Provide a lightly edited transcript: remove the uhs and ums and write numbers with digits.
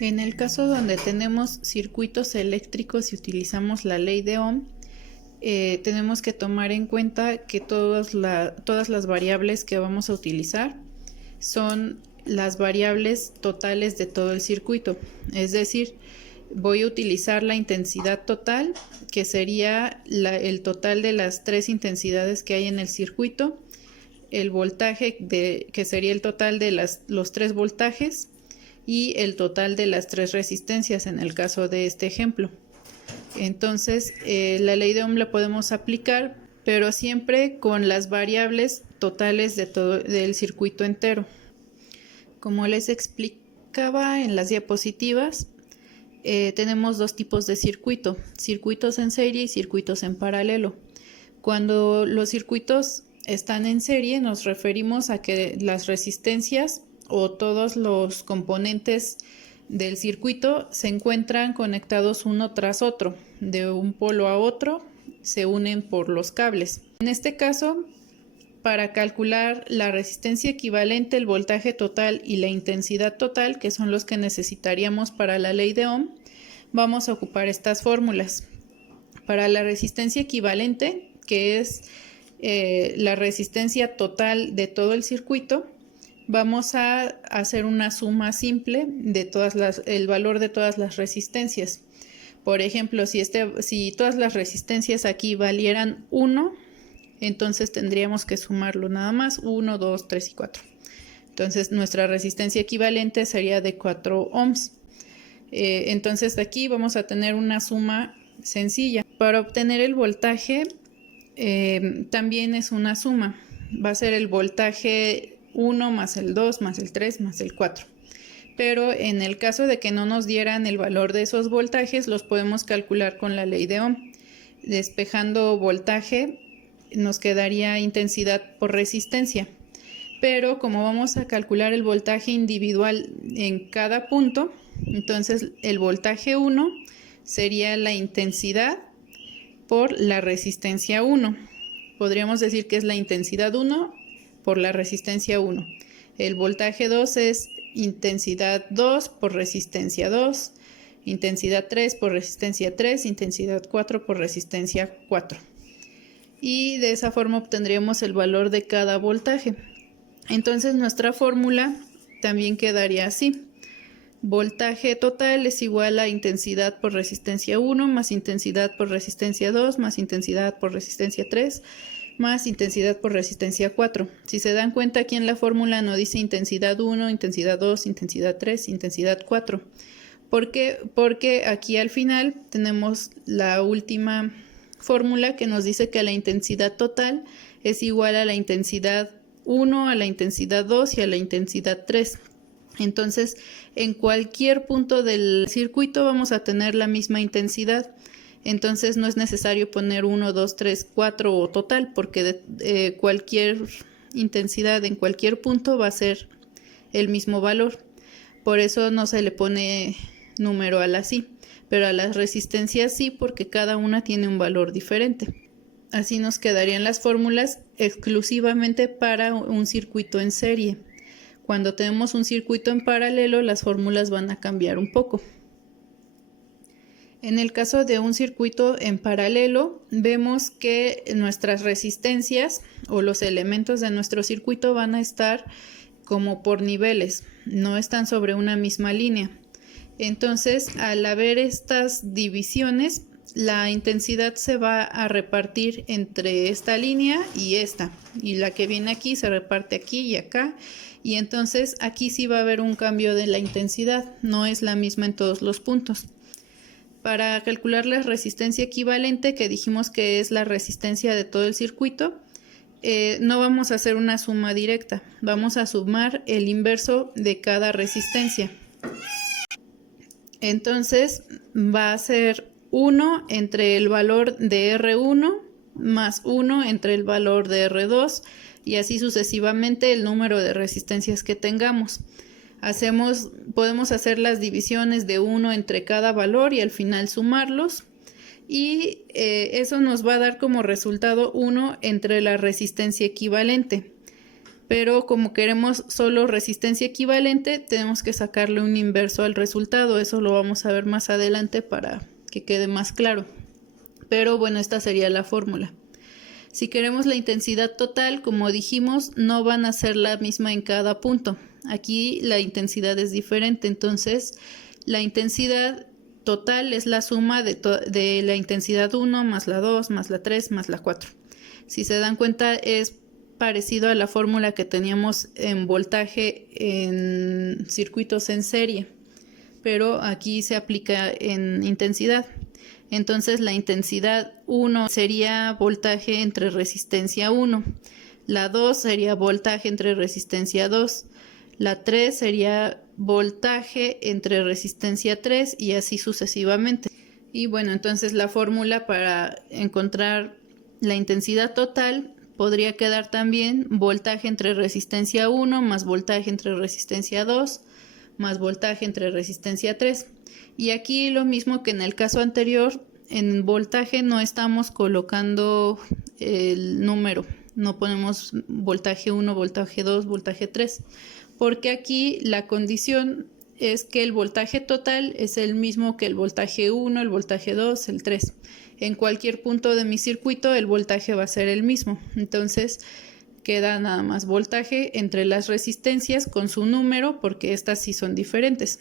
En el caso donde tenemos circuitos eléctricos y utilizamos la ley de Ohm, tenemos que tomar en cuenta que todas las variables que vamos a utilizar son las variables totales de todo el circuito. Es decir, voy a utilizar la intensidad total, que sería el total de las tres intensidades que hay en el circuito, el voltaje, que sería el total de los tres voltajes, y el total de las tres resistencias en el caso de este ejemplo. Entonces, la ley de Ohm la podemos aplicar, pero siempre con las variables totales de todo del circuito entero. Como les explicaba en las diapositivas, tenemos dos tipos de circuito: circuitos en serie y circuitos en paralelo. Cuando los circuitos están en serie, nos referimos a que las resistencias o todos los componentes del circuito se encuentran conectados uno tras otro, de un polo a otro, se unen por los cables. En este caso, para calcular la resistencia equivalente, el voltaje total y la intensidad total, que son los que necesitaríamos para la ley de Ohm, vamos a ocupar estas fórmulas. Para la resistencia equivalente, que es la resistencia total de todo el circuito, vamos a hacer una suma simple de el valor de todas las resistencias. Por ejemplo, si todas las resistencias aquí valieran 1, entonces tendríamos que sumarlo nada más: 1, 2, 3 y 4. Entonces nuestra resistencia equivalente sería de 4 ohms. Entonces aquí vamos a tener una suma sencilla. Para obtener el voltaje también es una suma. Va a ser el voltaje 1 más el 2 más el 3 más el 4. Pero en el caso de que no nos dieran el valor de esos voltajes, los podemos calcular con la ley de Ohm. Despejando voltaje, nos quedaría intensidad por resistencia. Pero como vamos a calcular el voltaje individual en cada punto, entonces el voltaje 1 sería la intensidad por la resistencia 1. Podríamos decir que es la intensidad 1 por la resistencia 1. El voltaje 2 es intensidad 2 por resistencia 2, intensidad 3 por resistencia 3, intensidad 4 por resistencia 4. Y de esa forma obtendríamos el valor de cada voltaje. Entonces nuestra fórmula también quedaría así: voltaje total es igual a intensidad por resistencia 1 más intensidad por resistencia 2 más intensidad por resistencia 3 más intensidad por resistencia 4. Si se dan cuenta, aquí en la fórmula no dice intensidad 1, intensidad 2, intensidad 3, intensidad 4. ¿Por qué? Porque aquí al final tenemos la última fórmula que nos dice que la intensidad total es igual a la intensidad 1, a la intensidad 2 y a la intensidad 3. Entonces, en cualquier punto del circuito vamos a tener la misma intensidad. Entonces no es necesario poner 1, 2, 3, 4 o total, porque cualquier intensidad en cualquier punto va a ser el mismo valor. Por eso no se le pone número a la sí, pero a las resistencias sí, porque cada una tiene un valor diferente. Así nos quedarían las fórmulas exclusivamente para un circuito en serie. Cuando tenemos un circuito en paralelo, las fórmulas van a cambiar un poco. En el caso de un circuito en paralelo, vemos que nuestras resistencias o los elementos de nuestro circuito van a estar como por niveles, no están sobre una misma línea. Entonces, al haber estas divisiones, la intensidad se va a repartir entre esta línea y esta, y la que viene aquí se reparte aquí y acá, y entonces aquí sí va a haber un cambio de la intensidad, no es la misma en todos los puntos. Para calcular la resistencia equivalente, que dijimos que es la resistencia de todo el circuito, no vamos a hacer una suma directa, vamos a sumar el inverso de cada resistencia. Entonces va a ser 1 entre el valor de R1 más 1 entre el valor de R2 y así sucesivamente el número de resistencias que tengamos. Podemos hacer las divisiones de 1 entre cada valor y al final sumarlos, y eso nos va a dar como resultado 1 entre la resistencia equivalente. pero como queremos solo resistencia equivalente, tenemos que sacarle un inverso al resultado. Eso lo vamos a ver más adelante para que quede más claro. Pero bueno, esta sería la fórmula. Si queremos la intensidad total, como dijimos, no van a ser la misma en cada punto. Aquí la intensidad es diferente, entonces la intensidad total es la suma de la intensidad 1 más la 2 más la 3 más la 4. Si se dan cuenta, es parecido a la fórmula que teníamos en voltaje en circuitos en serie, pero aquí se aplica en intensidad. Entonces la intensidad 1 sería voltaje entre resistencia 1, la 2 sería voltaje entre resistencia 2, la 3 sería voltaje entre resistencia 3 y así sucesivamente. Y bueno, entonces la fórmula para encontrar la intensidad total podría quedar también voltaje entre resistencia 1 más voltaje entre resistencia 2 más voltaje entre resistencia 3. Y aquí lo mismo que en el caso anterior, en voltaje no estamos colocando el número, no ponemos voltaje 1, voltaje 2, voltaje 3, porque aquí la condición es que el voltaje total es el mismo que el voltaje 1, el voltaje 2, el 3. En cualquier punto de mi circuito el voltaje va a ser el mismo, entonces queda nada más voltaje entre las resistencias con su número, porque estas sí son diferentes.